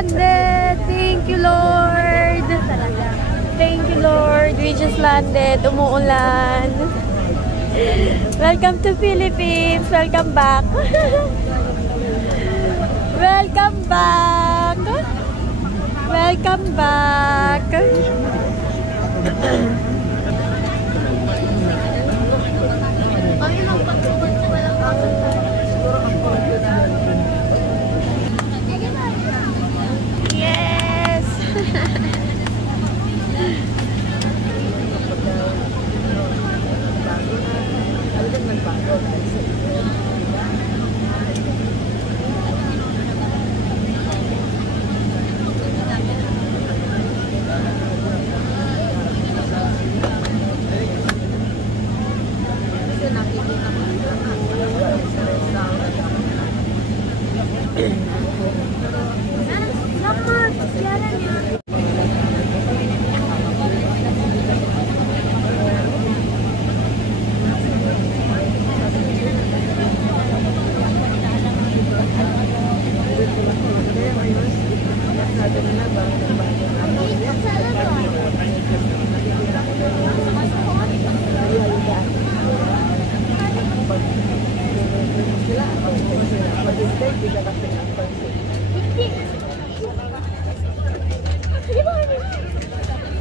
landed! Thank you, Lord! Thank you, Lord! We just landed. Umuulan. Welcome to Philippines! Welcome back! Welcome back! Welcome back! Yes!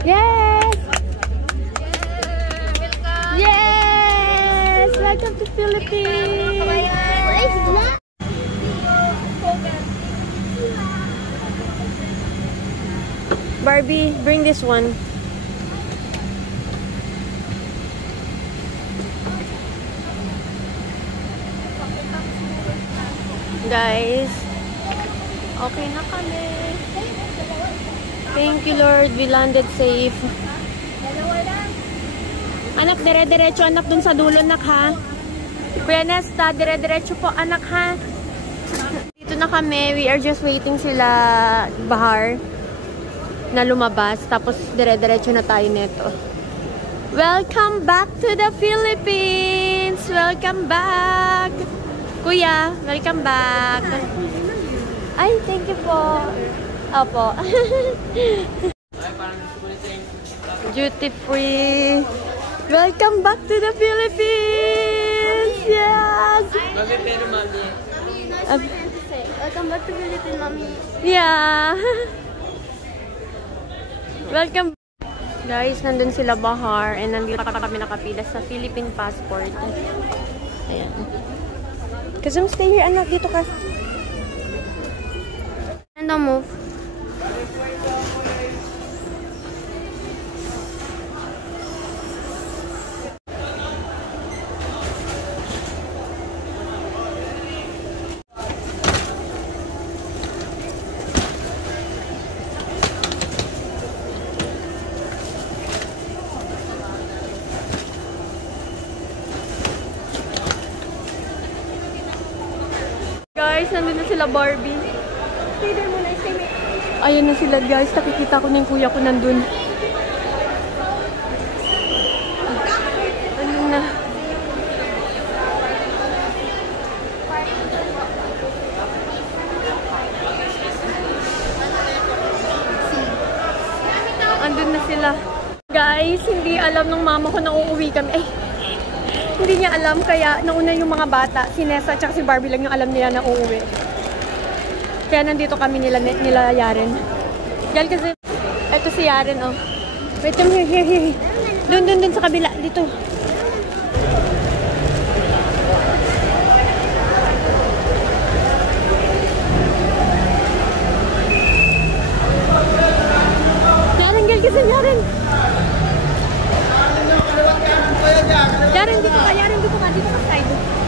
Yes! Yes! Welcome to Philippines! Barbie, bring this one. Guys, okay na kami. Thank you, Lord. We landed safe. Anak, dire-diretso anak dun sa dulo, anak, ha? Kuya Nesta, dire-diretso po, anak, ha? Dito na kami. We are just waiting sila Bahar na lumabas. Tapos, dire-diretso na tayo neto. Welcome back to the Philippines! Welcome back! Kuya, welcome back! Ay, thank you po. Opo. Duty free. Welcome back to the Philippines! Yes! Welcome back to Philippines, Mommy. Yeah. Welcome. Guys, nandun sila Bahar and nandito kami nakapila sa Philippine passport. Ayan. Kazum, stay here, anak. Dito ka. And don't move. Guys, nandun na sila Barbie. Stay there muna, stay there. Ayan na sila guys. Nakikita ko na yung kuya ko nandun. Ano na? Andun na sila. Guys, hindi alam ng mama ko na uuwi kami. Hindi niya alam, kaya nauna yung mga bata, si Nessa at si Barbie lang yung alam nila na uuwi. Kaya nandito kami nila Yaren. Yan kasi, eto si Yaren, oh. Wait, here. Dun sa kabila, dito. Yaren, gel kasi Yaren. Yaren, dito ka, dito ka side.